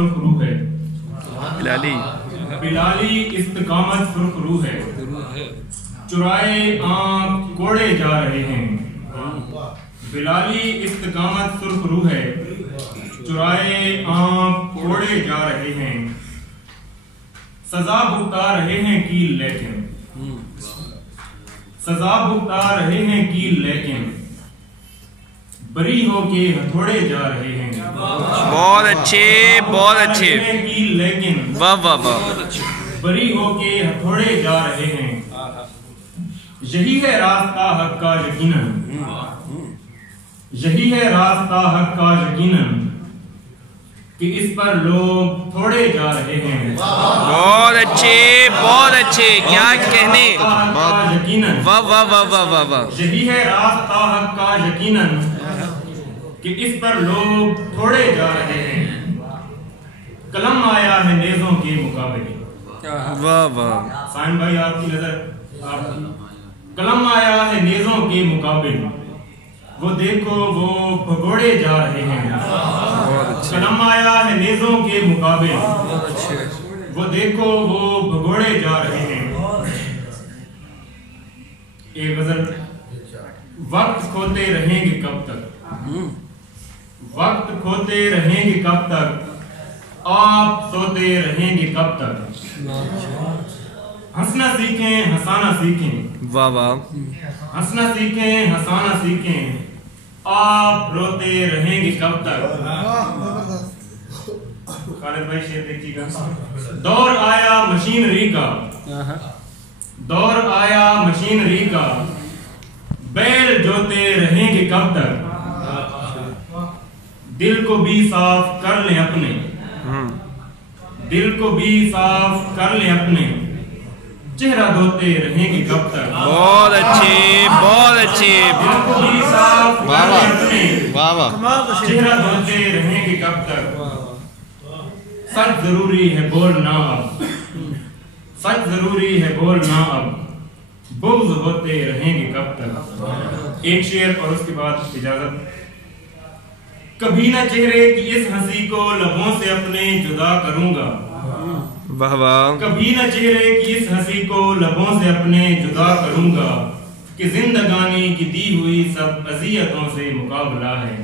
सुर्खरू है, बिलाली इस्तिकामत सुर्खरू है, चुराए आँख कोड़े जा रहे हैं। बिलाली इस्तिकामत सुर्खरू है, चुराए आँख कोड़े जा रहे हैं। सजा भुगता रहे हैं कील लेकिन, सजा भुगता रहे हैं कील लेकिन, बरी होके हथौड़े जा रहे हैं। बहुत अच्छे, बहुत अच्छे। कील लेकिन, वाह वाह वाह, बरी होके हथौड़े जा रहे हैं। यही है रास्ता हक का यकीनन, यही है रास्ता हक का यकीनन, कि इस पर लोग थोड़े जा रहे हैं। बहुत अच्छे, बहुत अच्छे, क्या कहने। यकीनन, वाह वाह वाह वाह वाह वाह। यही है रास्ता हक का यकीनन, कि इस पर लोग थोड़े जा रहे हैं। कलम आया है नेज़ों के मुकाबले। वाह वाह। साइन भाई आपकी नजर, कलम आया है नेज़ों के मुकाबले, वो देखो वो भगोड़े जा रहे हैं। कलम आया है नेज़ों के मुकाबले, वो देखो वो भगोड़े जा रहे हैं। एक गजल। वक्त खोते रहेंगे कब तक, वक्त खोते रहेंगे कब तक, आप सोते रहेंगे कब तक। हंसना सीखें हंसाना सीखें, वाह वाह। हंसना सीखें हंसाना सीखें, आप रोते रहेंगे कब तक। खालिद भाई शेर देखिएगा। दौर आया मशीनरी का, दौर आया मशीनरी का, बैल जोते रहेंगे कब तक। दिल को भी साफ कर लें अपने, दिल को भी साफ कर लें अपने, चेहरा धोते रहेंगे कब तक। बहुत अच्छे, बहुत अच्छे। दिल को भी साफ कर लें अपने, वाह वाह। चेहरा धोते रहेंगे कब तक। सच जरूरी है बोलना अब, सच जरूरी है बोलना अब, बुग़्ज़ होते रहेंगे कब तक। एक शेर और उसके बाद इजाजत। कभी न चेहरे की इस हंसी को लबों से अपने जुदा करूंगा, वाह वाह। कभी न चेहरे की इस हंसी को लबों से अपने जुदा करूंगा, कि जिंदगानी की दी हुई सब अज़ियतों से मुकाबला है।